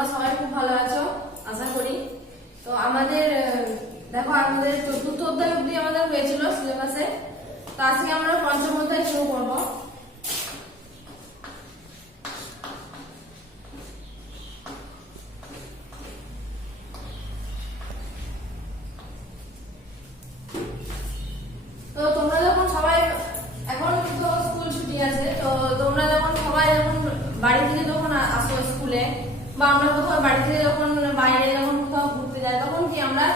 তোমরা সবাই খুব ভালো আছো আশা করি। তো আমাদের দেখো আমাদের চতুর্থ অধ্যায় অবধি আমাদের হয়েছিল সিলেবাসে। তো আজকে আমরা পঞ্চম অধ্যায় শুরু করবো। তো তোমরা যখন সবাই এখন তো স্কুল ছুটি আছে, তো তোমরা যখন সবাই যখন বাড়ি থেকে যখন আসো স্কুলে, বা আমরা কোথাও বাড়ি থেকে যখন বাইরে যখন কোথাও ঘুরতে যাই, তখন কি আমরা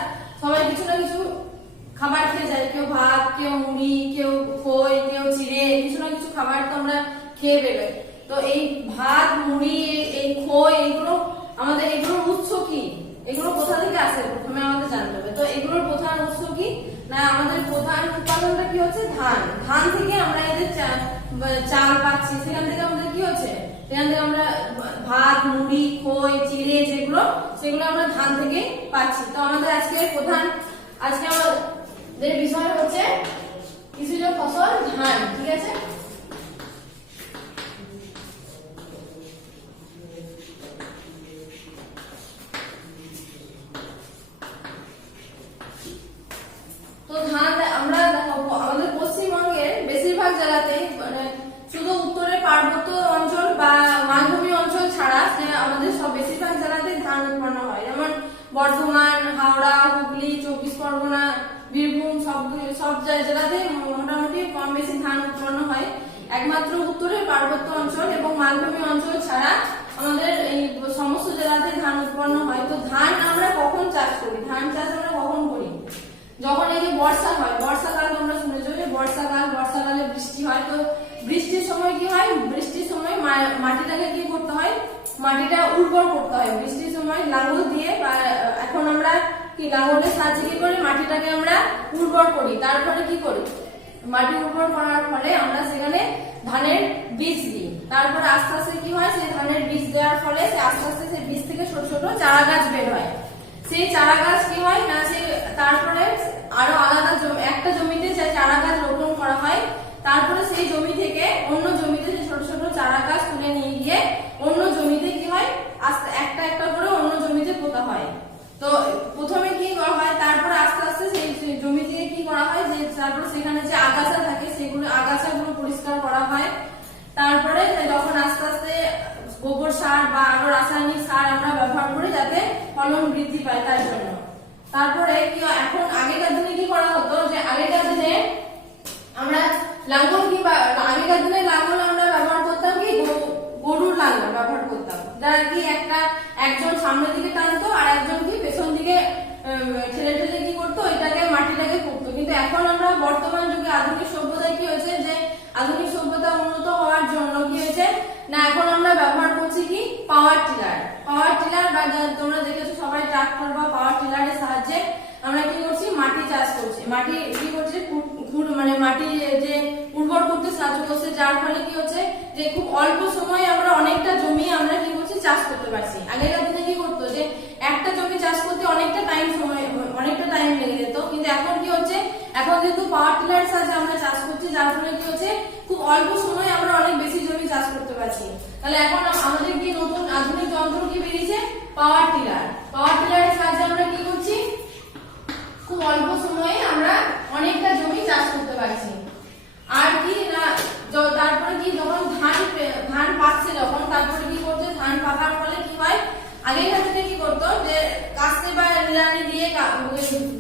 সবাই কিছু না কিছু খাবার খেয়ে যাই। কেউ ভাত, কেউ মুড়ি, কেউ খই, কেউ চিড়ে, কিছু না কিছু খাবার তো আমরা খেয়ে বেরোই। তো এই ভাত, মুড়ি, এই খই, এগুলো আমাদের এগুলোর উৎস কি, এগুলো কোথা থেকে আসে প্রথমে আমাদের জানতে হবে। তো এগুলোর প্রধান উৎস কি না, আমাদের প্রধান উৎপাদনটা কি হচ্ছে ধান। ধান থেকে আমরা এদের চাল পাচ্ছি, সেখান থেকে আমাদের কি হচ্ছে, সেখান থেকে আমরা ভাত, মুড়ি, খই, চিড়ে যেগুলো, সেগুলো আমরা ধান থেকে পাচ্ছি। তো আমাদের আজকে আমাদের বিষয় হচ্ছে কৃষিজ ফসল ধান। ঠিক আছে, তো ধান আমরা আমাদের পশ্চিমবঙ্গের বেশিরভাগ জেলাতে, মানে শুধু উত্তরের পার্বত্য অঞ্চল বা মালভূমি অঞ্চল ছাড়া আমাদের সব বেশিরভাগ জেলাতে ধান উৎপন্ন হয়। যেমন বর্ধমান, হাওড়া, হুগলি, 24 পরগনা, বীরভূম, সব জেলাতে মোটামুটি কম বেশি ধান উৎপন্ন হয়। একমাত্র উত্তরের পার্বত্য অঞ্চল এবং মালভূমি অঞ্চল ছাড়া আমাদের এই সমস্ত জেলাতে ধান উৎপন্ন হয়। তো ধান আমরা কখন চাষ করি, ধান চাষ আমরা কখন করি, যখন এই যে বর্ষা হয়, বর্ষাকাল তোমরা শুনেছো যে বর্ষাকালে বৃষ্টি হয়। তো বৃষ্টির সময় কি হয়, বৃষ্টির সময় মাটিটাকে কি করতে হয়, মাটিটা উর্বর করতে হয়। বৃষ্টির সময় লাঙল দিয়ে, বা এখন আমরা কি লাঙলের সাহায্যে কি করি, মাটিটাকে আমরা উর্বর করি। তারপরে কি করি, মাটি উর্বর করার ফলে আমরা সেখানে ধানের বীজ দিই। তারপরে আস্তে আস্তে কি হয়, সেই ধানের বীজ দেওয়ার ফলে আস্তে আস্তে সেই বীজ থেকে ছোট ছোট চারা গাছ বের হয়। সেই চারা গাছ কি হয় না, তারপরে আরো আলাদা একটা জমিতে যে চারা গাছ রোপণ করা হয়, তারপরে সেই জমি থেকে অন্য জমিতে যে ছোট ছোট চারা গাছ তুলে নিয়ে গিয়ে অন্য জমিতে কি হয়, আস্তে একটা একটা করে অন্য জমিতে পোতা হয়। তো প্রথমে কি করা হয়, তারপরে আস্তে আস্তে সেই জমি থেকে কি করা হয়, যে তারপরে সেখানে যে আগাছা থাকে সেগুলো আগাছাগুলো পরিষ্কার করা হয়। তারপরে যখন আস্তে আস্তে গোবর সার বা আরো রাসায়নিক সার আমরা ব্যবহার করি যাতে ফলন বৃদ্ধি পায় তার জন্য। তারপরে কি এখন আগেকার দিনে কি করা হতো, যে আগেকার দিনে আমরা লাঙ্গল আগেকার দিনে লাঙ্গল আমরা ব্যবহার করতাম কি, গরুর লাঙ্গল ব্যবহার করতাম, যারা কি একজন সামনের দিকে টানতো আর একজন কি পেছন দিকে ঠেলে ঠেলে কি করতো, এটাকে মাটিটাকে করতো। কিন্তু এখন আমরা বর্তমান যুগে আধুনিক সভ্যতায় কি হয়েছে, যে আধুনিক সভ্যতা উন্নত হওয়ার জন্য কি হয়েছে না, এখন আমরা ব্যবহার করছি কি পাওয়ার টিলার বা তোমরা দেখেছো সবাই ট্রাক্টর বা পাওয়ার টিলারের সাহায্যে আমরা কি করছি, মাটি চাষ করছি। মাটি কি করছে, মানে মাটি যে উর্বর করতে সাহায্য করছে, যার ফলে কি হচ্ছে যে খুব অল্প সময়ে আমরা অনেকটা জমি আমরা কি করছি, চাষ করতে পারছি। আগেকার দিনে কি করতো, যে একটা জমি চাষ করতে অনেকটা টাইম লেগে যেত। কিন্তু এখন কি হচ্ছে, এখন যেহেতু পাওয়ার টিলারের সাহায্যে আমরা চাষ করছি, যার ফলে কি হচ্ছে খুব অল্প সময়ে আমরা অনেক বেশি জমি চাষ করতে পারছি। তাহলে এখন আমাদের কি নতুন আধুনিক যন্ত্র কি বেরিয়েছে, পাওয়ার টিলারের সাহায্যে আমরা কি করছি, খুব অল্প সময়ে আমরা অনেকটা জমি চাষ করতে পারছি। আর কি না, তারপরে কি যখন ধান পাকছে, যখন তারপরে কি করছে, ধান পাকার ফলে কি হয়, আগেকার দিনে কি করতো, যে কাস্তে বা নিড়ানি দিয়ে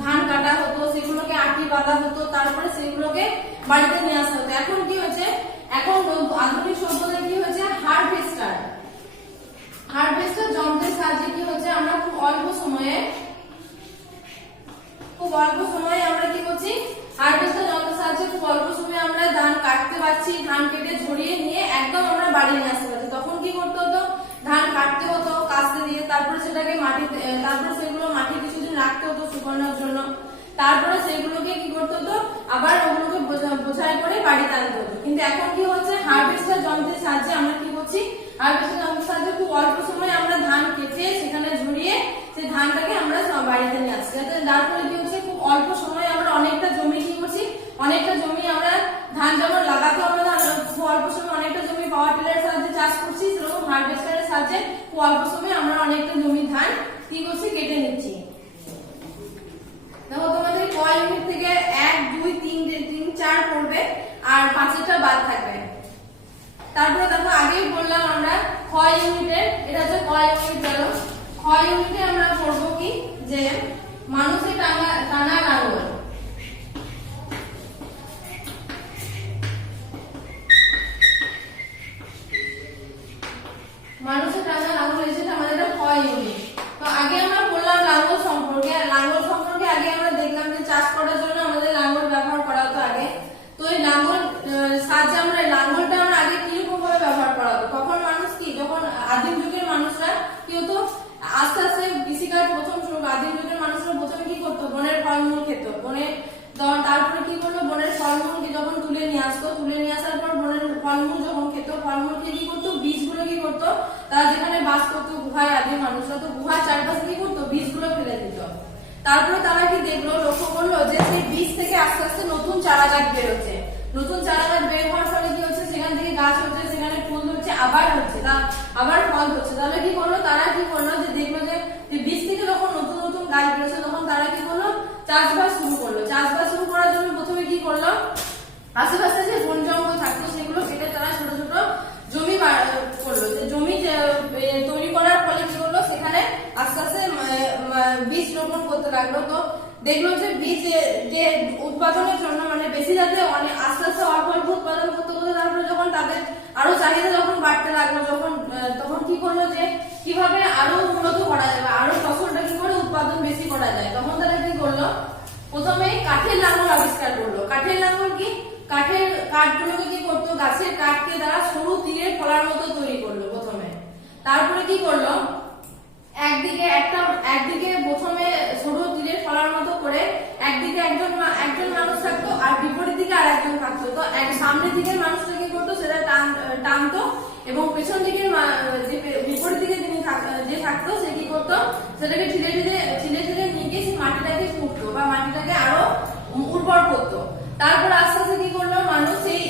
ধান কাটা হতো, সেগুলোকে আটি বাঁধা হতো, তারপরে সেগুলোকে বাড়িতে নিয়ে আসা হতো। এখন কি হচ্ছে, এখন আধুনিক সভ্যতায় কি হচ্ছে, হারভেস্টার যন্ত্রের সাহায্যে কি হচ্ছে, আমরা খুব অল্প সময়ে আমরা কি করছি, হারভেস্টার যন্ত্রের সাহায্যে খুব অল্প সময়ে আমরা ধান কাটতে পারছি, ধান কেটে ঝরিয়ে নিয়ে একদম আমরা বাড়ি নিয়ে আসতে পারছি। তখন কি করতে হতো, ধান কাটতে হতো কাস্তে দিয়ে, তারপরে সেটাকে তারপরে সেগুলো মাটি কিছুদিন রাখতে হতো শুকানোর জন্য, তারপরে সেগুলোকে কি করতে হতো, আবার ওগুলোকে বোঝাই করে বাড়িতে আনতে হতো। কিন্তু এখন কি হচ্ছে, হারভেস্টার যন্ত্রের সাহায্যে আমরা কি করছি, হারভেস্টার যন্ত্রের সাহায্যে খুব অল্প সময়ে আমরা ধান কেটে সেখানে ঝরিয়ে সেই ধানটাকে আমরা বাড়িতে নিয়ে আসছি। যার ফলে কি হচ্ছে, খুব অল্প সময়ে আমরা অনেকটা জমি কি করছি, অনেকটা জমি আমরা ধান যেমন লাগাতে হবে না, খুব অল্প সময় অনেকটা জমি পাওয়ার টিলারের সাহায্যে চাষ করছি, সেরকম হারভেস্টারের সাহায্যে খুব অল্প সময়ে আমরা অনেকটা জমি ধান কি করছি কেটে নিচ্ছি। দেখো তোমাদের ক ইউনিট থেকে 1 2 3 4 পড়বে আর 5টা বাদ থাকবে। তারপরে দেখো আগেই বললাম আমরা খ ইউনিটের, এটা হচ্ছে ক ইউনিট গেল। খ ইউনিটে আমরা পড়বো কি যে মানুষের টানা লাঙল। মানুষের টানা লাঙল এসে আমাদের এটা খ ইউনিট। তো আগে আমরা বললাম লাঙল সম্পর্কে, আগে আমরা দেখলাম যে চাষ করার জন্য আমাদের লাঙল ব্যবহার করা হতো আগে। তো এই লাঙল সাহায্যে আমরা লাঙলটা আমরা আগে কিরকম ভাবে ব্যবহার করা হতো, তখন মানুষ কি, যখন আদিম যুগের মানুষরা কি হতো, আস্তে আস্তে কৃষিকাজ প্রথম শুরু, আদিম যুগের মানুষরা প্রথমে কি করতো, বনের ফলমূল খেত, তারপরে কি করলো, বনের ফলমূল যখন তুলে নিয়ে আসতো, তুলে নিয়ে আসার পর বনের ফলমূল যখন খেত, ফলমূলকে কি করতো, বীজগুলো কি করতো, তারা যেখানে বাস করতো গুহায় আদিম মানুষরা, তো গুহার চারপাশে কি করতো, বীজগুলো ফেলে দিত। তারপরে তারা কি দেখলো, লক্ষ্য করলো যে সেই বীজ থেকে আস্তে আস্তে নতুন চারা গাছ বেরোচ্ছে। নতুন চারা গাছ বের হওয়ার ফলে কি হচ্ছে, সেখান থেকে গাছ হচ্ছে, সেখানে ফুল ধরছে, আবার হচ্ছে, আবার ফল ধরছে। তাহলে কি করলো, তারা কি করলো যে দেখলো যে বীজ থেকে যখন নতুন নতুন গাছ বেরোচ্ছে, তখন তারা কি করলো, চাষবাস শুরু করলো। চাষবাস শুরু করার জন্য প্রথমে কি করলো, আশেপাশে যে বন জঙ্গল থাকতো সেগুলো কেটে তারা ছোট ছোট জমি করলো। জমি তৈরি করার ফলে কি হলো, সেখানে আস্তে আস্তে বীজ রোপণ করতে লাগলো। তো দেখলো যে বীজ যে উৎপাদনের জন্য মানে বেশি যাতে অনেক আস্তে আস্তে অল্প অল্প উৎপাদন করতে করতে, তারপরে যখন তাদের আরো চাহিদা যখন বাড়তে লাগলো, তখন কি করলো যে কিভাবে আরো উন্নত করা যাবে, আরো ফসলটা কি করে উৎপাদন বেশি করা যায়, তখন তারা কি করলো, প্রথমে কাঠের লাঙল আবিষ্কার করলো। কাঠের লাঙল কি, কাঠের কাঠগুলোকে কি করতো, গাছের কাঠকে তারা সরু তীরের ফলার মতো তৈরি করলো প্রথমে। তারপরে কি করলো, একদিকে প্রথমে সরু তীরের ফলার মতো করে একদিকে একজন মানুষ থাকতো আর বিপরীত দিকে আর একজন থাকতো। তো সামনের দিকের মানুষটা কি করতো, সেটা টানতো, এবং পেছন দিকের বিপরীত দিকে যে থাকতো সে কি করতো, সেটাকে ঠেলে ঠেলে নিয়ে গিয়ে সেই মাটিটাকে খুঁড়তো বা মাটিটাকে আরো উর্বর করতো। তারপর আস্তে আস্তে কি করলো, মানুষ সেই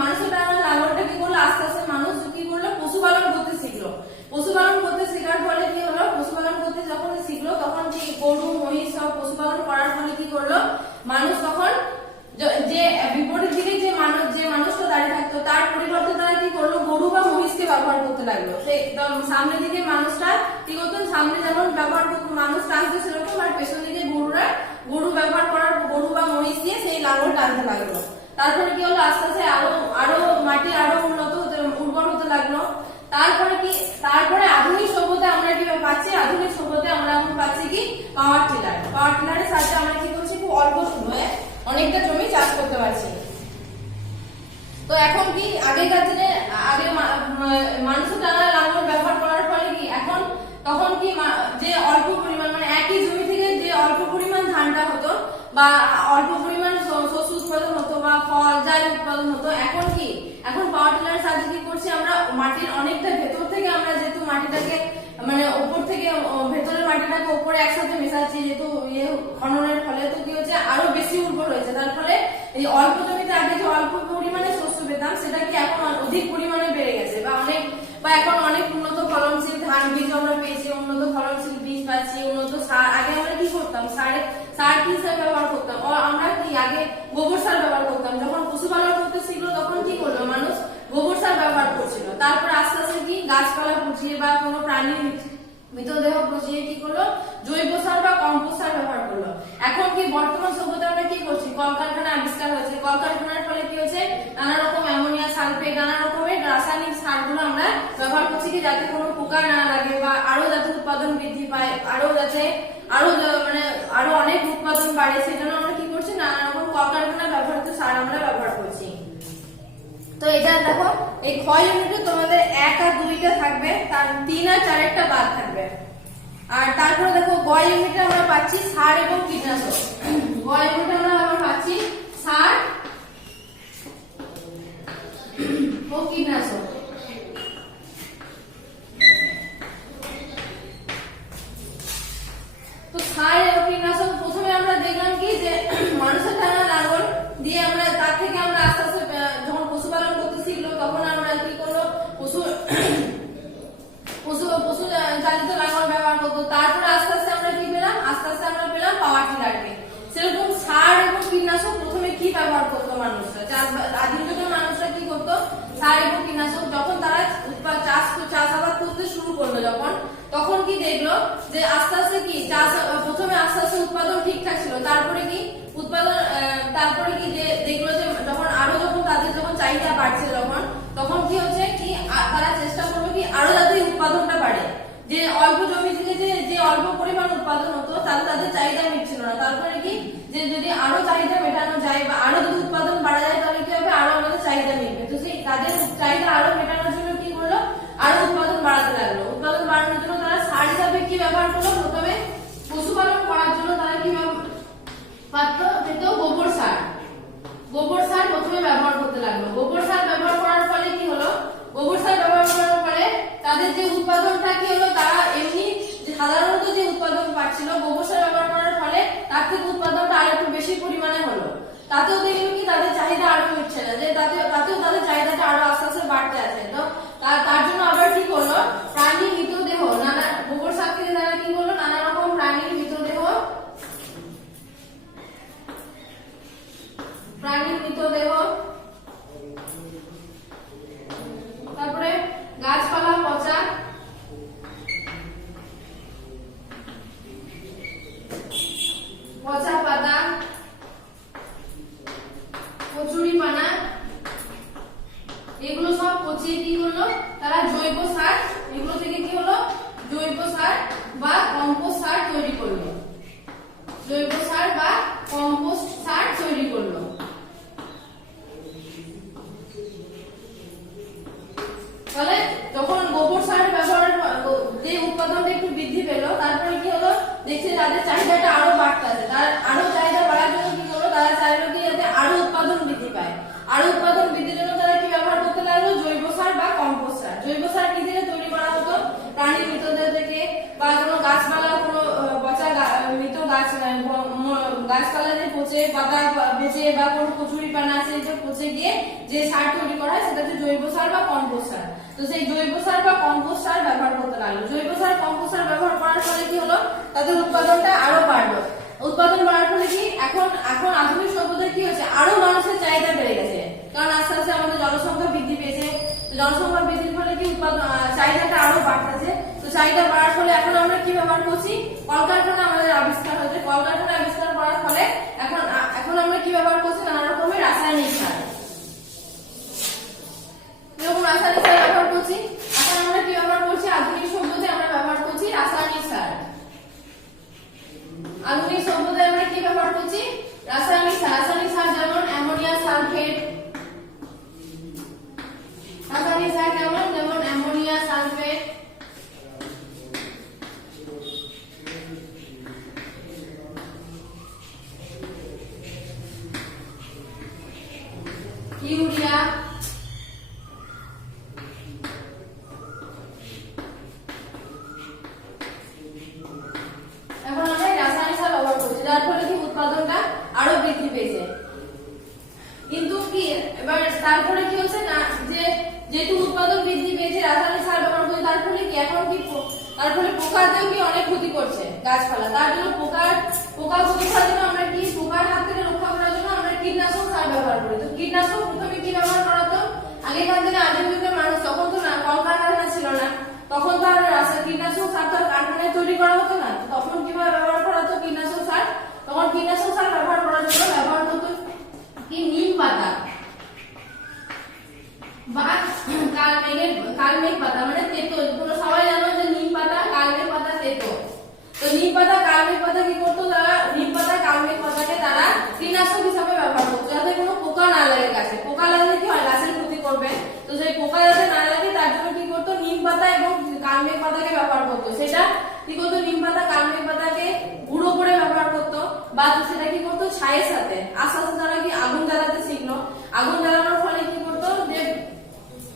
মানুষের টানা লাঙলটা কি করলো, আস্তে আস্তে মানুষ কি করলো, পশুপালন করতে শিখলো। পশুপালন করতে শেখার ফলে কি হলো, পশুপালন করতে যখন শিখলো, তখন কি গরু মহিষ সব পশুপালন করার ফলে কি করলো, মানুষ তখন যে বিপরীত দিকে যে মানুষটা দাঁড়িয়ে থাকতো তার পরিবর্তে তারা কি করলো, গরু বা মহিষকে ব্যবহার করতে লাগলো। সেই সামনের দিকে মানুষটা কি করতো, সামনে যেমন ব্যবহার করতো মানুষ টানতো সেরকম, আর পেছন দিকে গরু ব্যবহার করার, গরু বা মহিষ দিয়ে সেই লাঙল টানতে লাগলো। তারপরে কি হলো, আস্তে আস্তে আরো মাটি আরো উর্বর হতে লাগলো। তারপরে আধুনিক সভ্যতা আমরা কি পাচ্ছি, আধুনিক সভ্যতা আমরা এখন পাচ্ছি কি, পাওয়ার টিলারের সাহায্যে আমরা কি করছি, খুব অল্প সময়ে অনেকটা জমি চাষ করতে পারছি। তো এখন কি, আগেকার দিনে মানুষের টানা লাঙল ব্যবহার করার ফলে কি তখন কি যে অল্প পরিমাণ মানে একই জমি থেকে যে অল্প পরিমাণ ধানটা হতো বা অল্প পরিমাণ শস্য উৎপাদন হতো বা ফল যাই উৎপাদন হতো, এখন পাওয়ার টিলারের সাহায্যে কি করছি, আমরা মাটির অনেকটা ভেতর থেকে, আমরা যেহেতু মাটিটাকে মানে উপর থেকে ভেতরের মাটিটাকে উপরে একসাথে মেশাচ্ছি, যেহেতু খননের ফলে, তো কি হচ্ছে, আরো বেশি উর্বর হয়েছে। তার ফলে এই অল্প জমিতে আগে যে অল্প পরিমাণে শস্য পেতাম, সেটা কি এখন অধিক পরিমাণে বেড়ে গেছে, বা এখন অনেক উন্নত ফলনশীল ধান বীজ আমরা পেয়েছি, উন্নত ফলনশীল বীজ পাচ্ছি, উন্নত সার। আগে আমরা কি করতাম, সার কি হিসাবে ব্যবহার করতাম, আমরা কি আগে গোবর সার ব্যবহার করতাম। যখন পশুপালন করতে শিখলো, তখন কি করলো, মানুষ গোবর সার ব্যবহার করছিল। তারপর আস্তে আস্তে কি গাছপালা পচিয়ে বা কোনো প্রাণীর মৃতদেহ পচিয়ে কি করলো, জৈব সার বা কম্পোস্ট সার ব্যবহার করলো। এখন কি বর্তমান সভ্যতা আমরা কি করছি, কলকারখানা আবিষ্কার হয়েছে, কলকারখানার ফলে কি হচ্ছে, নানা রকম অ্যামোনিয়া সালফেট, নানা রকমের রাসায়নিক সারগুলো আমরা ব্যবহার করছি কি, যাতে কোনো পোকা না লাগে বা আরো যাতে উৎপাদন বৃদ্ধি পায়, আরো অনেক উৎপাদন বাড়ে, সেজন্য আমরা কি করছি, নানা রকম কলকারখানা ব্যবহৃত সার আমরা ব্যবহার করছি। তো এটা দেখো, এই খ ইউনিটে তোমাদের 1 আর 2টা থাকবে, তার 3 আর 4টা বাদ থাকবে। আর তারপরে দেখো গ ইউনিটে আমরা পাচ্ছি সার এবং কীটনাশক। গ ইউনিটে আমরা পাচ্ছি সার ও কীটনাশক। তো সার এবং কীটনাশক প্রথমে আমরা দেখলাম কি, যে মানুষের টানা লাঙল দিয়ে তার থেকে আমরা আস্তে আস্তে যখন পশুপালন করতে শিখলো, তখন আমরা কি করলো, কি দেখলো যে আস্তে আস্তে কি চাষ, প্রথমে আস্তে আস্তে উৎপাদন ঠিকঠাক ছিল, তারপরে কি উৎপাদন, তারপরে কি যে দেখলো যে যখন তাদের যখন চাহিদা বাড়ছে তখন কি হচ্ছে কি তারা চেষ্টা করলো কি আরো যাতে উৎপাদনটা বাড়ে। যে অল্প জমি থেকে যে অল্প পরিমাণ উৎপাদন হতো তাতে তাদের চাহিদা মিটছিল না, তারপরে কি যে যদি আরো চাহিদা মেটানো যায় বা আরো যদি উৎপাদন বাড়া যায় তাহলে কি হবে, আরো আমাদের চাহিদা মিটবে। তো সেই তাদের চাহিদা আরো মেটানোর জন্য কি করলো, আরো উৎপাদন বাড়াতে লাগলো। উৎপাদন বাড়ানোর জন্য তারা সার হিসাবে কি ব্যবহার করলো, প্রথমে পশুপালন করার জন্য তারা কি পাত্র পেত গোবর সার। গোবর সার প্রথমে ব্যবহার করতে লাগলো। গোবর সার ব্যবহার করার ফলে কি হলো, গোবর সার ব্যবহার করার ফলে তাদের যে উৎপাদনটা কি হলো, তারা এমনি সাধারণত যে উৎপাদন পাচ্ছিল গোবর সার ব্যবহার করার ফলে তার থেকে উৎপাদনটা আরো একটু বেশি পরিমাণে হলো। তাতেও দেখলো কি তাদের চাহিদা আরো মিটছে না, যে তাতেও তাদের চাহিদাটা আরো আস্তে আস্তে বাড়তে আছে। তো তার জন্য আবার কি করলো, প্রাণী মৃতদেহ, নানা গোবর সার থেকে তারা কি করলো, নানা রকম প্রাণীর মৃতদেহ তারপরে গাছপালা পচা, পাতা, কচুরিপানা, এগুলো সব পচিয়ে কি করলো তারা জৈব সার, এগুলো থেকে কি হলো জৈব সার বা কম্পোস্ট সার তৈরি করলো। জৈব সার বা কম্পোস্ট সার তৈরি করলো। তাহলে যখন গোবর সার ব্যবহার যে উৎপাদনটা একটু বৃদ্ধি পেল, তারপরে কি হলো দেখছে তাদের চাহিদাটা আরো বাড়তেছে। তার আরো চাহিদা বাড়ার জন্য কি করলো, তারা চাইলো কি যাতে আরো উৎপাদন বৃদ্ধি পায়। আরো উৎপাদন বৃদ্ধির জন্য তারা কি ব্যবহার করতে লাগলো, জৈব সার বা কম্পোস্ট সার। জৈব সার কি থেকে তৈরি করা হতো, প্রাণীর মৃতদেহ থেকে বা কোনো গাছপালা, কোনো পচা মৃত গাছপালা যে পচে, পাতা পচে বা কোনো কচুরিপানা আছে যে পচে গিয়ে যে সার তৈরি করা হয় সেটা হচ্ছে জৈব সার বা কম্পোস্ট সার। তো সেই জৈব সার বা কম্পোস্ট সার ব্যবহার করতে লাগলো। জৈব সার কম্পোস্ট সার ব্যবহার করার ফলে কি হলো, তাদের উৎপাদনটা আরো বাড়লো। উৎপাদন বাড়ার ফলে কি এখন আধুনিক সভ্যতায় কি হচ্ছে, আরো মানুষের চাহিদা বেড়ে গেছে, কারণ আস্তে আস্তে আমাদের জনসংখ্যা বৃদ্ধি পেয়েছে। জনসংখ্যা বৃদ্ধির ফলে কি চাহিদাটা আরো বাড়তেছে। তো চাহিদা বাড়ার ফলে এখন আমরা কি ব্যবহার করছি, কলকারখানা আমাদের আবিষ্কার হয়েছে। কলকারখানা আবিষ্কার করার ফলে এখন আমরা কি ব্যবহার করছি, নানা রকমের রাসায়নিক সার। এরকম রাসায়নিক সার ব্যবহার করছি। এখন আমরা কি ব্যবহার করছি, আধুনিক সভ্যতায় আমরা ব্যবহার করছি রাসায়নিক সার। আধুনিক সভ্যতায় আমরা কি ব্যবহার করছি, রাসায়নিক সার। রাসায়নিক সার যেমন অ্যামোনিয়া সালফেট, রাসায়নিক সার যেমন অ্যামোনিয়া সালফেট, ইউরিয়া, এখন আমরা রাসায়নিক সার ব্যবহার করছি, যার ফলে কি উৎপাদনটা আরো বৃদ্ধি পেয়েছে। কিন্তু কি এবার তারপরে কি হচ্ছে না, যে যেহেতু উৎপাদন বৃদ্ধি পেয়েছে রাসায়নিক সার ব্যবহার করছে, তার ফলে কি এখন কি তার ফলে পোকাতেও কি অনেক ক্ষতি করছে গাছপালা। তার জন্য পোকা ক্ষতি করার জন্য আমরা কি পোকার হাত থেকে রক্ষা করার জন্য আমরা কীটনাশক সার ব্যবহার করি। তো কীটনাশক প্রথমে কি ব্যবহার করা হতো, আগেকার দিনে আদিম যুগের মানুষ তখন তো না কলকারখানা ছিল না, তখন তো আর কীটনাশক সার তো কারখানায় তৈরি করা হতো না। তখন কিভাবে ব্যবহার করা হতো কীটনাশক সার, তখন কীটনাশক সার ব্যবহার করার জন্য ব্যবহার হতো কি নিম পাতা বা কালমেঘ পাতা, মানে তেতো। তোমরা সবাই জানো যে নিম পাতা, কালমেঘ পাতা তেতো। তো নিম পাতা, কালমেঘ পাতা কি করতো তারা, নিম পাতা, কালমেঘ পাতাকে তারা কীটনাশক হিসাবে ব্যবহার করতো, যাতে কোনো পোকা না লাগে গাছে। পোকা লাগলে কি হয়, গাছের ক্ষতি করবে। তো সেই পোকা যাতে না লাগে তার জন্য কি করতো, নিম পাতা এবং কালমেঘ পাতাকে ব্যবহার করতো। সেটা কি করতো, নিম পাতা, কালমেঘ পাতাকে গুঁড়ো করে ব্যবহার করতো, বা সেটা কি করতো ছাইয়ের সাথে। আস্তে আস্তে তারা কি আগুন জ্বালাতে শিখলো। আগুন জ্বালানোর ফলে কি করতো, যে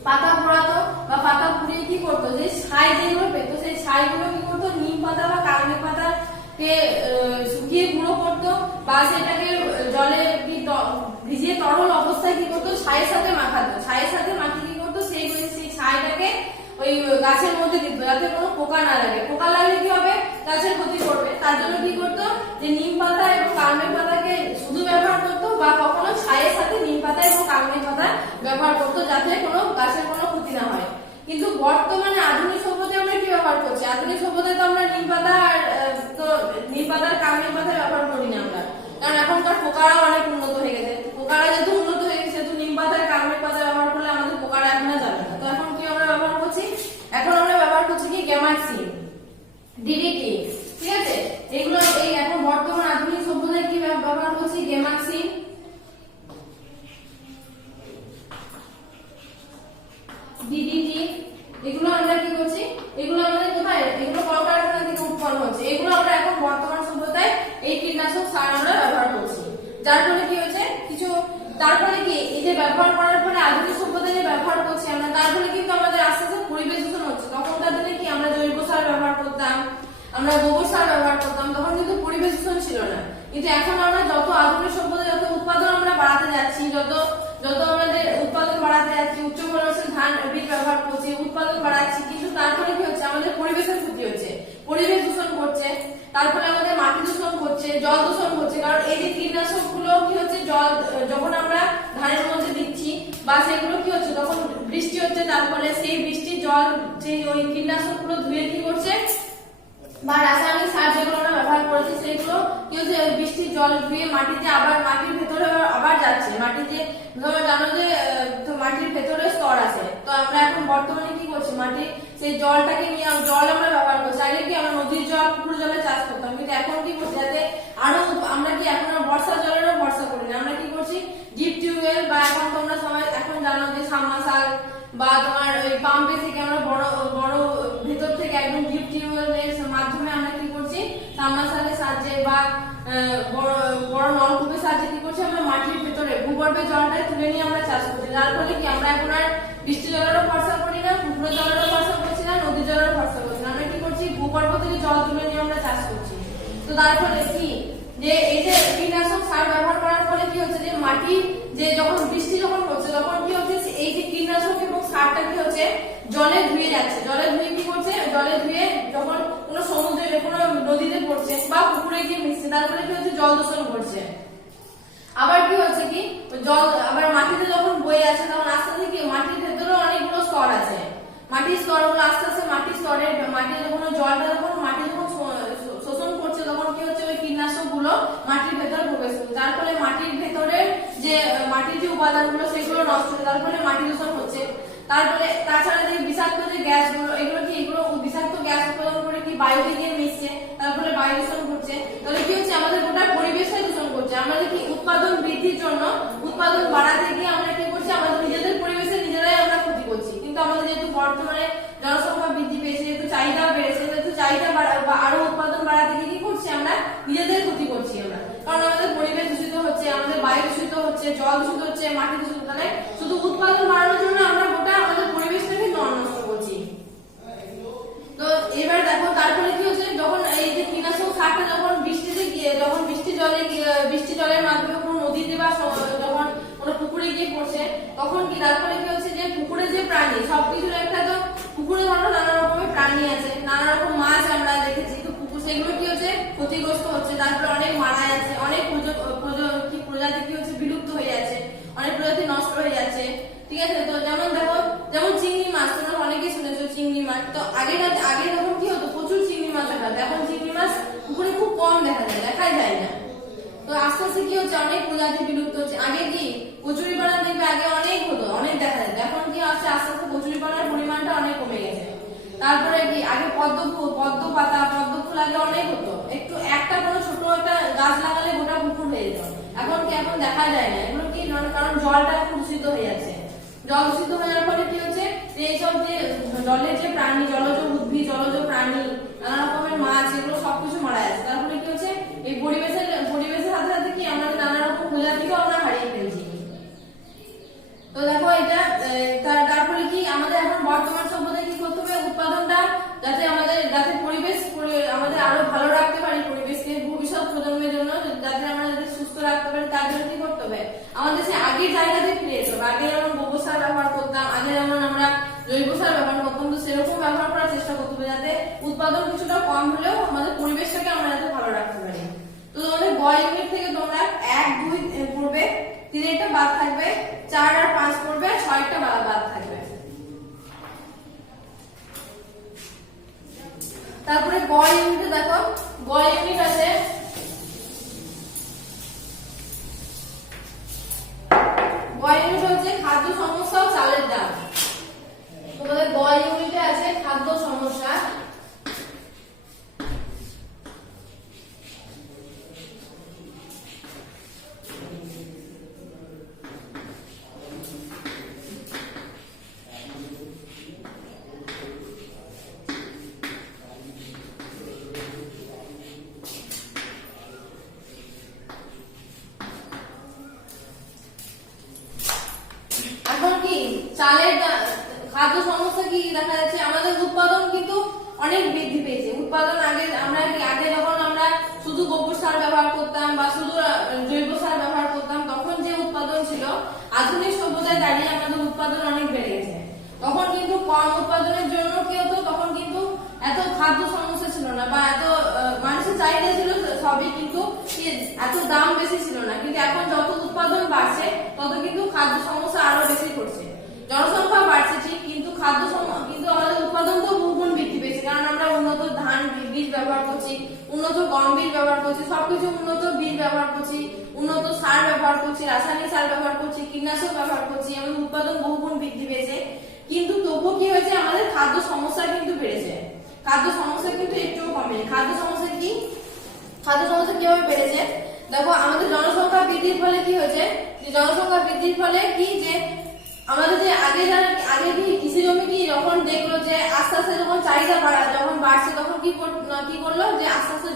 পাতা পোড়াতো বা পাতা পুড়িয়ে কি করতো, যে ছাই যেগুলো পেতো সেই ছাইগুলো কি করতো নিম পাতা বা কালমেঘ পাতাকে শুকিয়ে গুঁড়ো করতো, বা সেটাকে জলে ভিজিয়ে তরল অবস্থায় কি করতো ছাইয়ের সাথে মাখাতো। ছাইয়ের সাথে মাখিয়ে কি করতো, সেই ছাইটাকে ওই গাছের মধ্যে দিত, যাতে কোনো পোকা না লাগে। পোকা লাগলে কি হবে, গাছের ক্ষতি করবে। তার জন্য কি করতো, যে নিম পাতা এবং কালমেঘ পাতাকে শুধু ব্যবহার করতো, বা কখনো ছাইয়ের সাথে নিম পাতা এবং কালমেঘ পাতা ব্যবহার করতো, যাতে কোনো গাছের কোনো ক্ষতি না হয়। কিন্তু বর্তমানে আধুনিক সভ্যতায় আমরা কি ব্যবহার করছি? আধুনিক সভ্যতায় তো আমরা নিম পাতা আর তো নিম পাতার কামের পাতা ব্যবহার করি না আমরা, কারণ এখনকার পোকারা অনেক উন্নত হয়ে গেছে। পোকারা যেহেতু উন্নত হয়ে গেছে সেহেতু নিম পাতার কামের পাতা ব্যবহার করলে আমাদের পোকারা এখন আর যাবে না। তো এখন কি আমরা ব্যবহার করছি? এখন আমরা ব্যবহার করছি কি গ্যামাক্সিন, ডিডিটি, ঠিক আছে? এগুলো এই এখন বর্তমান আধুনিক সভ্যতায় কি ব্যবহার করছি? গ্যামাক্সিন, ডিডিটি, এগুলো আমরা কি করছি? এগুলো আমাদের কোথায়? এগুলো কলকারখানা থেকে উৎপন্ন হচ্ছে। এগুলো আমরা এখন বর্তমান সভ্যতায় এই কীটনাশক সার আমরা ব্যবহার করছি। যার ফলে কি হচ্ছে কিছু, তারপরে কি এই যে ব্যবহার করার পরে আধুনিক সভ্যতায় যে ব্যবহার করছি আমরা, তার ফলে কিন্তু আমাদের আস্তে আস্তে পরিবেশ দূষণ হচ্ছে। তখনকার দিনে কি আমরা জৈব সার ব্যবহার করতাম, আমরা গোবর সার ব্যবহার করতাম, তখন কিন্তু পরিবেশ দূষণ ছিল না। কিন্তু এখন আমরা যত আধুনিক সভ্যতায় যত উৎপাদন আমরা বাড়াতে যাচ্ছি, যত আমাদের উৎপাদন বাড়াতে যাচ্ছি, উচ্চ ফলনশীল ধান বীজ ব্যবহার করছি, উৎপাদন বাড়াচ্ছি, কিন্তু তারপরে কি হচ্ছে? আমাদের পরিবেশের ক্ষতি হচ্ছে, পরিবেশ দূষণ করছে, তারপরে আমাদের মাটি দূষণ করছে, জল দূষণ করছে। কারণ এই যে কীটনাশক গুলো কি হচ্ছে, জল যখন আমরা ধানের মধ্যে দিচ্ছি বা সেগুলো কি হচ্ছে, তখন বৃষ্টি হচ্ছে, তারপরে সেই বৃষ্টির জল যে ওই কীটনাশক গুলো ধুয়ে কি করছে, বা রাসায়নিক সার যেগুলো আমরা ব্যবহার করেছি সেগুলো কি হচ্ছে, বৃষ্টির জল ধুয়ে মাটিতে আবার মাটির ভেতরে আবার যাচ্ছে। মাটিতে ধরো জানো যে মাটির ভেতরে স্তর আছে, তো আমরা এখন বর্তমানে কি করছি, মাটির সেই জলটাকে নিয়ে জল আমরা ব্যবহার করছি। আগে কি আমরা নদীর জল, পুকুর জলে চাষ করতাম, কিন্তু এখন কি করছি, যাতে আরো আমরা কি এখন বর্ষা জলেরও ভরসা করি না, আমরা কি করছি ডিপ টিউবওয়েল, বা এখন তোমরা সবাই এখন জানো যে সাবমার্সাল বা তোমার ওই পাম্পে থেকে আমরা বড় বড় ভেতর থেকে একদম ডিপ টিউবওয়েলের মাধ্যমে আমরা কি করছি, সাবমার্সালের সাহায্যে বা বড় বড় নলকূপের সাহায্যে কি করছি, আমরা মাটির ভেতরে ভূগর্ভের জলটা তুলে নিয়ে আমরা চাষ করছি। যার ফলে কি আমরা এখন আর বৃষ্টি জলেরও ভরসা করি না, পুকুর জলেরও ভরসা করছি না, নদী জলেরও ভরসা করছি না, আমরা কি করছি ভূগর্ভ থেকে জল তুলে নিয়ে আমরা চাষ করছি। তো তার ফলে কি যে এই যে কীটনাশক সার ব্যবহার করার ফলে কি হচ্ছে, যে মাটি যে যখন বৃষ্টি যখন হচ্ছে তখন কি হচ্ছে, এই যে কীটনাশক এবং সারটা কি হচ্ছে জলে ধুয়ে যাচ্ছে, জলে ধুয়ে কি করছে, জলে ধুয়ে যখন কোনো সমুদ্রে কোনো নদীতে পড়ছে বা পুকুরে গিয়ে মিশছে, তার ফলে কি হচ্ছে জল দূষণ করছে। আবার কি হচ্ছে কি জল আবার মাটিতে যখন বয়ে আছে তখন আস্তে আস্তে কি মাটির ভেতরে অনেকগুলো স্তর আছে, মাটির স্তরগুলো আস্তে আস্তে মাটির স্তরে মাটির যখন জলটা যখন মাটি যখন শোষণ করছে তখন কি হচ্ছে ওই কীটনাশক গুলো মাটির ভেতরে প্রবেশ করছে। যার ফলে মাটির ভেতরে যে মাটির যে উপাদানগুলো সেগুলো নষ্ট হচ্ছে, তার ফলে মাটি দূষণ হচ্ছে। তারপরে তাছাড়া যে বিষাক্ত যে গ্যাসগুলো, এগুলো কি এগুলো বিষাক্ত গ্যাস উৎপাদন করে কি বায়ুতে গিয়ে মিশছে, তার ফলে বায়ু দূষণ করছে। তাহলে কি হচ্ছে, আমাদের গোটা পরিবেশটাই দূষণ করছে। আমরা কি উৎপাদন বৃদ্ধির জন্য উৎপাদন বাড়াতে গিয়ে আমরা কি করছি, আমাদের নিজেদের পরিবেশে নিজেরাই আমরা ক্ষতি করছি। কিন্তু আমাদের যেহেতু বর্তমানে জনসংখ্যা বৃদ্ধি পেয়েছে, যেহেতু চাহিদা বেড়েছে, যেহেতু চাহিদা আরো উৎপাদন বাড়াতে গিয়ে কি করছি, আমরা নিজেদের ক্ষতি করছি আমরা। কারণ আমাদের পরিবেশ দূষিত হচ্ছে, আমাদের বায়ু দূষিত হচ্ছে, জল দূষিত হচ্ছে, মাটি দূষিত, তাহলে শুধু উৎপাদন বাড়ানোর জন্য আমরা গোটা আমাদের পরিবেশটাকে নষ্ট করছি। তো এবার দেখো তারপরে কি হচ্ছে, যখন এই যে কীটনাশক সারটা যখন বৃষ্টিতে গিয়ে, যখন বৃষ্টি জলের মাধ্যমে কোনো নদীতে বা যখন কোনো পুকুরে গিয়ে পড়ছে, তখন কি তারপরে কি হচ্ছে, যে পুকুরে যে প্রাণী সবকিছুর একটা, তো পুকুরে ধরো নানা রকমের প্রাণী আছে, নানা রকম মাছ আমরা দেখেছি, তো পুকুর সেগুলো কি হচ্ছে ক্ষতিগ্রস্ত হচ্ছে, তারপরে অনেক মারা যাচ্ছে, অনেক প্রজাতি কি হচ্ছে বিলুপ্ত হয়ে যাচ্ছে, অনেক প্রজাতি নষ্ট হয়ে যাচ্ছে, ঠিক আছে? তো যেমন দেখো, যেমন চিংড়ি মাছ, তোমরা অনেকেই শুনেছো চিংড়ি মাছ, তো আগে যখন কি হতো প্রচুর চিংড়ি মাছ দেখা যেত, এখন চিংড়ি মাছ পুকুরে খুব কম দেখাই যায় না। তো আস্তে আস্তে কি হচ্ছে, অনেক প্রজাতি বিলুপ্ত হচ্ছে। আগে কি কচুরিপানা দেখবে আগে অনেক হতো, অনেক দেখা যেত, এখন কি হচ্ছে আস্তে আস্তে কচুরিপানার পরিমাণটা অনেক কমে গেছে। তারপরে কি আগে পদ্ম ফুল আগে অনেক হতো, একটু একটা কোনো ছোট একটা গাছ লাগালে গোটা পুকুর হয়ে যেত, এখন দেখা যায় না। এগুলো কি কারণ জলটা এখন দূষিত হয়ে যাচ্ছে, জল দূষিত হয়ে যাওয়ার ফলে কি হচ্ছে, যে এইসব যে জলের যে প্রাণী, জলজ উদ্ভিদ, জলজ প্রাণী, নানা রকমের মাছ, এগুলো সবকিছু মারা যাচ্ছে। তার ফলে কি হচ্ছে, এই পরিবেশের সাথে সাথে কি আমাদের নানা রকম প্রজাতিকেও আমরা হারিয়ে ফেলছি। তো দেখো এটা তারপরে কি আমাদের এখন বর্তমান সভ্যতায় কি করতে হবে, উৎপাদনটা যাতে পরিবেশ আমাদের আরো ভালো রাখতে পারি, পরিবেশকে ভবিষ্যৎ প্রজন্মের জন্য যাতে আমরা সুস্থ রাখতে পারি, তার জন্য কি করতে হবে, আমাদের সেই আগের জায়গাতে ফিরে যেতে হবে। আগে যেমন গোবর সার ব্যবহার করতাম, আগে যেমন আমরা জৈব সার ব্যবহার করতাম, তো সেরকম ব্যবহার করার চেষ্টা করতে হবে, যাতে উৎপাদন কিছুটা কম হলেও আমাদের পরিবেশটাকে আমরা যাতে ভালো রাখতে পারি। তো তোমাদের গ ইউনিট থেকে তোমরা 1, 2 পড়বে, 3 বাদ থাকবে, 4 আর 5 পড়বে, 6 বাদ থাকবে। তারপরে গ ইউনিটে দেখো, গ ইউনিট আছে হচ্ছে খাদ্য সমস্যা ও চালের দাম। তোমাদের গ ইউনিটে আছে খাদ্য সমস্যা। এখন কি চালের খাদ্য সমস্যা কি দেখা যাচ্ছে, আমাদের উৎপাদন কিন্তু অনেক বৃদ্ধি পেয়েছে। উৎপাদন আগে যখন আমরা শুধু গোবর সার ব্যবহার করতাম বা শুধু জৈব সার ব্যবহার করতাম, তখন যে উৎপাদন ছিল, আধুনিক সভ্যতায় দাঁড়িয়ে আমাদের উৎপাদন অনেক বেড়ে গেছে। তখন কিন্তু কম উৎপাদনের জন্য কি হতো, তখন কিন্তু এত খাদ্য সমস্যা ছিল না বা এত মানুষের চাহিদা ছিল সবই, কিন্তু এত দাম বেশি ছিল না। কিন্তু এখন যত উৎপাদন বাড়ছে তত কিন্তু খাদ্য সমস্যা আরো বেশি করছে। জনসংখ্যা বাড়ছে ঠিক, কিন্তু কিন্তু আমাদের উৎপাদন তো বহুগুণ বৃদ্ধি পেয়েছে, কারণ আমরা উন্নত ধান বীজ ব্যবহার করছি, উন্নত গম বীজ ব্যবহার করছি, সবকিছু উন্নত বীজ ব্যবহার করছি, উন্নত সার ব্যবহার করছি, রাসায়নিক সার ব্যবহার করছি, কীটনাশক ব্যবহার করছি, আমাদের উৎপাদন বহুগুণ বৃদ্ধি পেয়েছে। কিন্তু তবুও কি হয়েছে, আমাদের খাদ্য সমস্যা কিন্তু বেড়েছে। খাদ্য সমস্যা কিন্তু একটুও কমেনি। খাদ্য সমস্যা কি, খাদ্য সমস্যা কিভাবে বেড়েছে দেখো, আমাদের জনসংখ্যা বৃদ্ধির ফলে কি হয়েছে, জনসংখ্যা বৃদ্ধির ফলে কি যে আমাদের যে আগে কি কৃষি জমি কি যখন দেখলো যে আস্তে আস্তে যখন চাহিদা যখন বাড়ছে, তখন কি করলো যে আস্তে আস্তে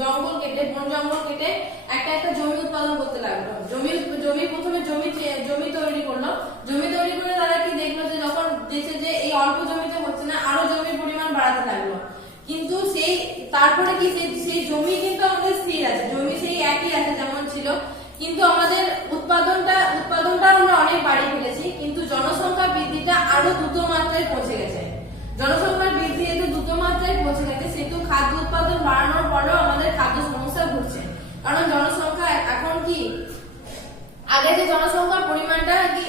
জঙ্গল কেটে, বন জঙ্গল কেটে একটা জমি উৎপাদন করতে লাগলো। প্রথমে জমি তৈরি করলো। জমি তৈরি করে তারা কি দেখলো যে যখন দেখছে যে এই অল্প জমিতে হচ্ছে না, আরো জমির পরিমাণ বাড়াতে লাগলো। কিন্তু তারপরে কি সেই জমি কিন্তু আমাদের স্থির আছে, জমি সেই একই আছে যেমন ছিল, কিন্তু আমাদের উৎপাদনটা আমরা অনেক বাড়িয়ে ফেলেছি, কিন্তু জনসংখ্যা বৃদ্ধিটা আরো দ্রুত মাত্রায় পৌঁছে গেছে। জনসংখ্যা বৃদ্ধি এত দ্রুত মাত্রায় পৌঁছে গেছে, সেহেতু খাদ্য উৎপাদন বাড়ানোর পরেও আমাদের খাদ্য সমস্যা ঘটছে। কারণ জনসংখ্যা এখন কি, আগে যে জনসংখ্যার পরিমাণটা কি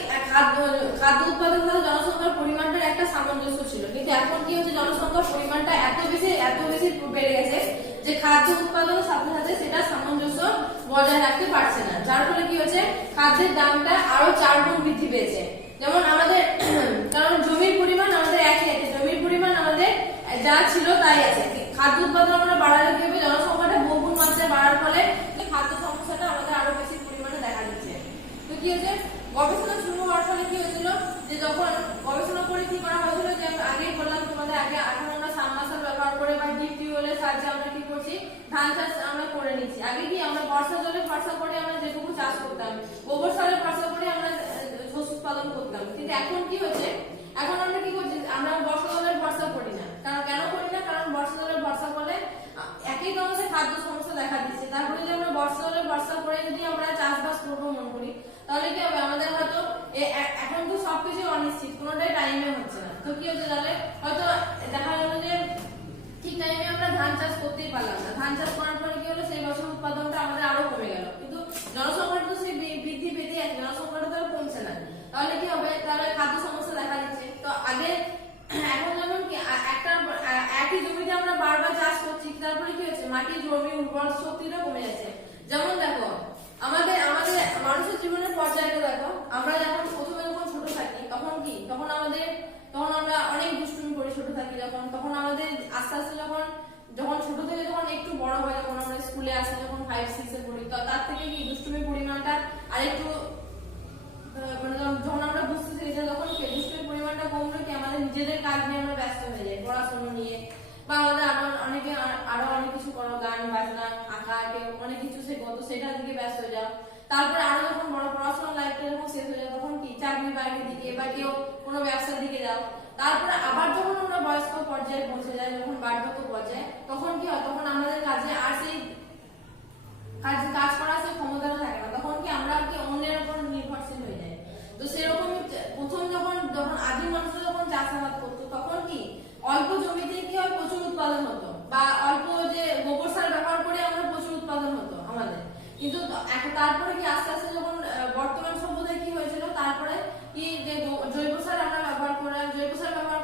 খাদ্য উৎপাদন করে জনসংখ্যার পরিমাণটার একটা সামঞ্জস্য ছিল, কিন্তু এখন কি হচ্ছে, জনসংখ্যার পরিমাণটা এত বেশি বেড়ে গেছে যে খাদ্য উৎপাদনের সাথে সাথে সেটা সামঞ্জস্য বজায় রাখতে পারছে না। যার ফলে কি হচ্ছে, খাদ্যের দামটা আরো 4 গুণ বৃদ্ধি পেয়েছে। যেমন আমাদের কারণ জমির পরিমাণ আমাদের একই আছে, জমির পরিমাণ আমাদের যা ছিল তাই আছে, খাদ্য উৎপাদন আমরা বাড়ালে কি হবে, জনসংখ্যাটা বহুগুণ মাত্রায় বাড়ার ফলে খাদ্য সমস্যাটা আমাদের আরো বেশি পরিমাণে দেখা দিচ্ছে। তো কি হচ্ছে, গবেষণা শুরু হওয়ার ফলে কি হয়েছিল, যে যখন গবেষণা করে কি করা হয়েছিল, যে আগেই বললাম তোমাদের, এখন আমরা সাবমার্সাল ব্যবহার করে বা ডিপ টিউবওয়েলের সাহায্যে আমরা কি করছি, ধান চাষ আমরা করে নিচ্ছি। আগে কি আমরা বর্ষা জলে ভরসা করে আমরা যেটুকু চাষ করতাম, গোবর সারের ভরসা করে আমরা শস্য উৎপাদন করতাম। কিন্তু এখন কি হচ্ছে, এখন আমরা কি করছি, আমরা বর্ষা জলের ভরসা করি না। কেন করি না, কারণ বর্ষা জলের ভরসা করলে একই তো আমাদের খাদ্য সমস্যা দেখা দিচ্ছে। তারপরে যদি আমরা বর্ষা জলের ভরসা করে যদি আমরা চাষবাস করবো মন করি, তাহলে কি হবে, আমাদের হয়তো এখন তো সবকিছু অনিশ্চিত, কোনোটাই টাইমে হচ্ছে না। তো কি হচ্ছে, তাহলে হয়তো দেখা গেল যে ঠিক টাইমে আমরা ধান চাষ করতেই পারলাম না। ধান চাষ করার পরে কি হলো, সেই বছর উৎপাদনটা আমাদের আরো কমে গেল, কিন্তু জনসংখ্যাটা তো সেই বৃদ্ধি পেতেই আছে, জনসংখ্যাটা তো কমছে না। তাহলে কি হবে, তাহলে খাদ্য সমস্যা দেখা দিচ্ছে। তো এখন যেমন কি একই জমিতে আমরা বারবার চাষ করছি, তারপরে কি হচ্ছে, মাটির জমির উর্বর শক্তিটা কমে যাচ্ছে। যেমন দেখো, আমাদের মানুষের জীবনের পর্যায়টা দেখো, আমরা প্রথমে যখন ছোট থাকি, তখন আমরা অনেক দুষ্টুমি করি ছোট থাকি তখন আমাদের আস্তে আস্তে যখন ছোট থেকে যখন একটু বড় হয়, যখন আমরা স্কুলে আসি, যখন 5-6 এ পড়ি, তো তার থেকে কি দুষ্টুমির পরিমাণটা আরেকটু মানে যখন আমরা বুঝতে শিখেছি, তখন দুষ্টুমির পরিমাণটা কমলে কি আমাদের নিজেদের কাজ নিয়ে আমরা ব্যস্ত হয়ে যাই, পড়াশোনা নিয়ে, বা আমাদের আরো অনেক কিছু করো, গান বাজনা, আঁকা, কেউ অনেক কিছু শেখো, তো সেটার দিকে ব্যস্ত হয়ে যাও। তারপরে আরো যখন বড় পড়াশোনার লাইফটা যখন শেষ হয়ে যায়, তখন কি চাকরি বাকরির দিকে বা কেউ কোনো ব্যবসার দিকে যাও। তারপরে আবার যখন আমরা বয়স্ক পর্যায়ে পৌঁছে যাই, যখন বার্ধক্য পর্যায়ে, তখন কি হয়, তখন আমাদের কাজে আর সেই কাজ করার সেই ক্ষমতাটা থাকে না, তখন কি আমরা কি অন্যের উপর নির্ভরশীল হয়ে যাই। তো সেরকম প্রথম যখন আদিম মানুষরা যখন চাষাবাদ করতো, তখন কি অল্প জমিতে কি হয়, প্রচুর উৎপাদন হতো, বা অল্প যে গোবর সার ব্যবহার করে আমরা প্রচুর উৎপাদন হতো আমাদের। কিন্তু তারপরে কি আস্তে আস্তে যখন বর্তমান সভ্যতায় কি হয়েছিল, তারপরে কি যে জৈব সার আমরা ব্যবহার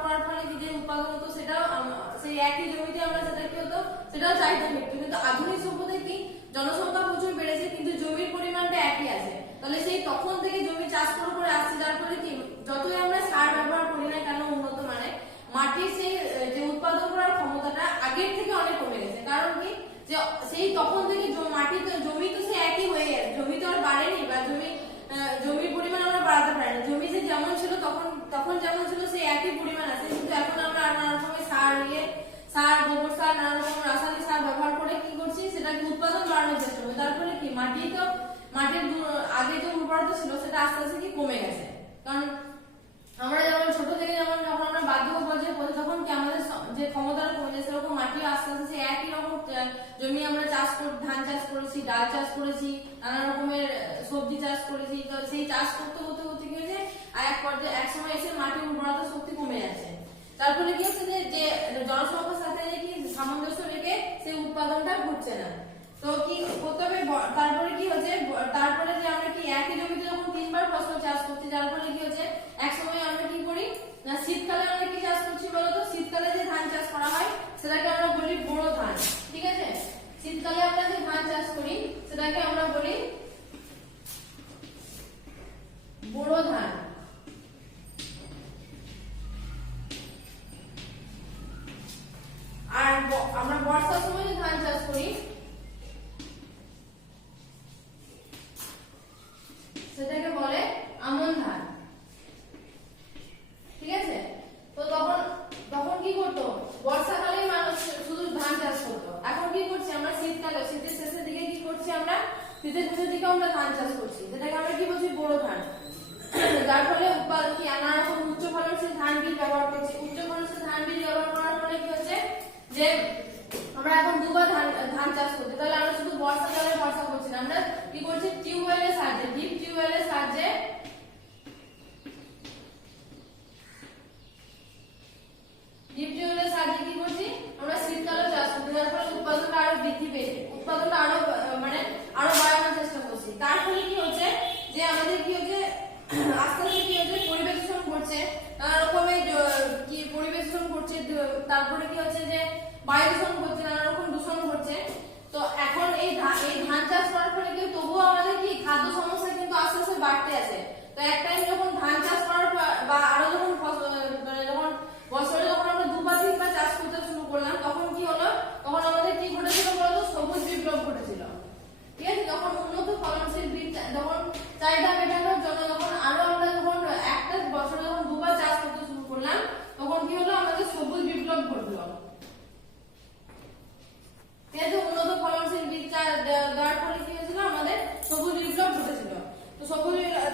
করার ফলে কি যে উৎপাদন হতো, সেটাও সেই একই জমিতে আমরা সেটা কি হতো, সেটাও চাহিদা মিটতো। কিন্তু আধুনিক সভ্যতায় কি জনসংখ্যা প্রচুর বেড়েছে কিন্তু জমির পরিমাণটা একই আছে, তাহলে সেই তখন থেকে জমি চাষ করে আসছে, যার ফলে কি যতই আমরা সার ব্যবহার করি না কেন উন্নত মানে মাটির সেই যে উৎপাদন করার ক্ষমতাটা আগের থেকে অনেক কমে গেছে। কারণ কি যে সেই তখন থেকে জমি তো সে একই হয়ে গেছে, জমি তো আর বাড়েনি বা জমির পরিমাণ আমরা বাড়াতে পারি না, জমি যে যেমন ছিল তখন যেমন ছিল সেই একই পরিমাণ আছে, কিন্তু এখন আমরা নানা রকমের সার গোবর সার নানা রকম রাসায়নিক সার ব্যবহার করে কি করছি, সেটাকে উৎপাদন বাড়ানোর চেষ্টা করছি। তারপরে কি মাটির আগে যে উর্বরতা ছিল সেটা আস্তে আস্তে কি কমে গেছে। কারণ আমরা যেমন ছোট থেকে যখন আমরা বার্ধক্য পর্যায়ে পৌঁছে তখন কি আমাদের যে ক্ষমতাটা কমে যায়, সেরকম মাটিও আস্তে আস্তে একই রকম জমি আমরা ধান চাষ করেছি, ডাল চাষ করেছি, নানা রকমের সবজি চাষ করেছি। তো সেই চাষ করতে করতে করতে কি হয়েছে, আর এক সময় এসে মাটির উর্বরতা শক্তি কমে যাচ্ছে। তার ফলে কি হচ্ছে যে জনসংখ্যার সাথে কি সামঞ্জস্য রেখে সেই উৎপাদনটা ঘটছে না। তো কি করতে হবে, তারপরে কি হচ্ছে, তারপরে যে আমরা কি একই জমিতে যখন 3 বার ফসল চাষ করছি, যার ফলে কি হচ্ছে এক সময় আমরা কি করি না, শীতকালে আমরা কি চাষ করছি বলতো, শীতকালে যে ধান চাষ করা হয় সেটাকে আমরা বলি বোরো ধান। ঠিক আছে, শীতকালে আমরা যে ধান চাষ করি সেটাকে আমরা বলি বোরো ধান। আর আমরা বর্ষার সময় যে ধান চাষ করি সেটাকে বলে আমন ধান। ঠিক আছে, তো তখন কি করতো, বর্ষাকালেই মানুষ শুধু ধান চাষ করতো। এখন কি করছি আমরা শীতকালে, শীতের শেষের দিকে কি করছি, আমরা শীতের শেষের দিকে আমরা ধান চাষ করছি, যেটাকে আমরা কি বলছি বোরো ধান। যার ফলে উৎপাদন কি নানা রকম উচ্চ ফলনশীল ধান বীজ ব্যবহার করছি। উচ্চ ফলনশীল ধান বীজ ব্যবহার করার ফলে কি হচ্ছে যে আমরা এখন দুবার ধান চাষ করছি, তাহলে আমরা শুধু বর্ষাকালে বর্ষা করছি না, আমরা কি করছি টিউবওয়েলের সাহায্যে, ডিপ টিউবওয়েলের সাহায্যে কি করছি আমরা শীতকালে চাষ করছি, যার ফলে উৎপাদনটা আরো বৃদ্ধি পেয়েছে, উৎপাদনটা আরো আরো বাড়ানোর চেষ্টা করছি। তার ফলে কি হচ্ছে যে আমাদের কি হচ্ছে আস্তে আস্তে কি হচ্ছে পরিবেশ দূষণ ঘটছে, নানা রকমের কি পরিবেশ দূষণ ঘটছে, তারপরে কি হচ্ছে যে বায়ু দূষণ ঘটছে, নানা রকম দূষণ ঘটছে। তো এখন এই ধান চাষ করার ফলে কি তবুও আমাদের কি খাদ্য সমস্যা কিন্তু আস্তে আস্তে বাড়তে আছে। তো এক টাইম যখন ধান চাষ করার বা আরো যখন যখন বছরে যখন আমরা 2 বা 3 বার চাষ করতে শুরু করলাম, তখন কি হলো, তখন আমাদের কি ঘটেছিল বলতো, সবুজ বিপ্লব ঘটেছিল। ঠিক আছে, যখন উন্নত ফলনশীল বীজ যখন চাহিদা মেটানোর জন্য যখন আরো আমরা যখন একটা বছরে যখন 2 বার চাষ করতে শুরু করলাম, তখন কি হলো, আমাদের সবুজ বিপ্লব ঘটলো। ঠিক আছে, উন্নত ফলনশীল বীজ দেওয়ার ফলে কি হয়েছিল, আমাদের সবুজ বিপ্লব ঘটেছিল। তো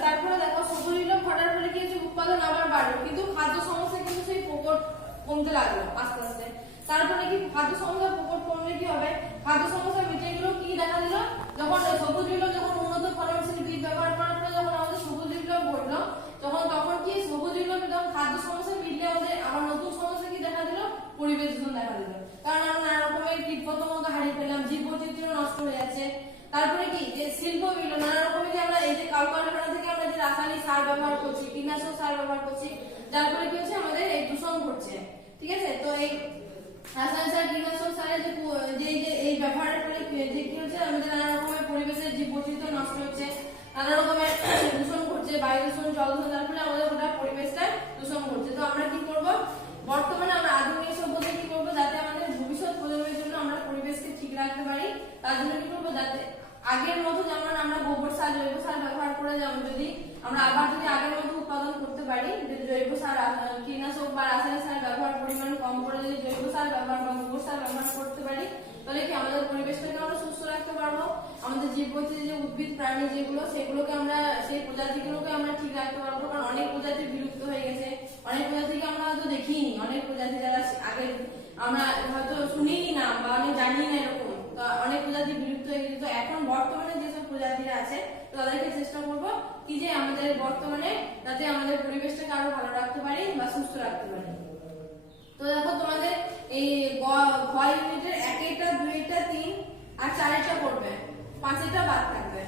তারপরে দেখো সবুজ বিপ্লব ঘটার ফলে কি হচ্ছে, উৎপাদন আবার বাড়লো, কিন্তু খাদ্য সমস্যা কিন্তু সেই প্রকট কমতে লাগলো আস্তে আস্তে। তারপরে কি খাদ্য সমস্যা প্রকট কমলে কি হবে, খাদ্য সমস্যা মিটে গেলেও কি দেখা দিল, যখন সবুজ বিপ্লব যখন উন্নত ফলনশীল বীজ ব্যবহার করার ফলে যখন আমাদের সবুজ বিপ্লব ঘটলো, তখন কি সবুজ বিপ্লব যখন খাদ্য সমস্যা মিটলে আমাদের আবার নতুন সমস্যা কি দেখা দিল, পরিবেশ দূষণ দেখা দিল। কারণ আমরা নানা রকমের কীটপতঙ্গকে হারিয়ে ফেললাম, জীববৈচিত্র্য নষ্ট হয়ে যাচ্ছে। তারপরে কি যে শিল্প বিপ্লব, নানা রকমের যে আমরা এই যে কলকারখানা থেকে আমরা যে রাসায়নিক সার ব্যবহার করছি, কীটনাশক সার ব্যবহার করছি, যার ফলে কি হচ্ছে আমাদের এই দূষণ ঘটছে। ঠিক আছে, তো এই রাসায়নিক সার কীটনাশক সারের যে এই ব্যবহারের ফলে যে কি হচ্ছে, আমাদের নানা রকমের পরিবেশের জীববৈচিত্র্য নষ্ট হচ্ছে, নানা রকমের দূষণ ঘটছে, বায়ু দূষণ, জল দূষণ, যার ফলে আমাদের গোটা পরিবেশটা দূষণ ঘটছে। তো আমরা কি করব, বর্তমানে আমরা আধুনিক সভ্যতায় কি করবো, যাতে আমাদের ভবিষ্যৎ প্রজন্মের জন্য আমরা পরিবেশকে ঠিক রাখতে পারি, তার জন্য কি করবো, যাতে আগের মতো যেমন আমরা গোবর সার জৈব সার ব্যবহার করে যদি আমরা আবার যদি আগের মতো উৎপাদন করতে পারি, যদি জৈব সার কীটনাশক বা রাসায়নিক সার ব্যবহার পরিমাণ কম করে যদি জৈব সার ব্যবহার বা গোবর সার ব্যবহার করতে পারি, তাহলে কি আমাদের পরিবেশটাকে আমরা সুস্থ রাখতে পারবো, আমাদের জীববৈচিত্র্য যে উদ্ভিদ প্রাণী যেগুলো সেগুলোকে আমরা সেই প্রজাতিগুলোকে আমরা ঠিক রাখতে পারবো। কারণ অনেক প্রজাতি বিলুপ্ত হয়ে গেছে, অনেক প্রজাতিকে আমরা হয়তো দেখিনি, অনেক প্রজাতি যারা আগে আমরা হয়তো শুনিনি না বা অনেক জানি না এরকম, তো অনেক প্রজাতি বিলুপ্ত হয়ে গেছে। তো এখন বর্তমানে যেসব প্রজাতিরা আছে তাদেরকে চেষ্টা করবো কি যে আমাদের বর্তমানে যাতে আমাদের পরিবেশটাকে আরো ভালো রাখতে পারি বা সুস্থ রাখতে পারি। তো দেখো তোমাদের এই ঘ ইউনিটের 1টা 2টা 3 আর 4টা পড়বে, 5টা বাদ থাকবে।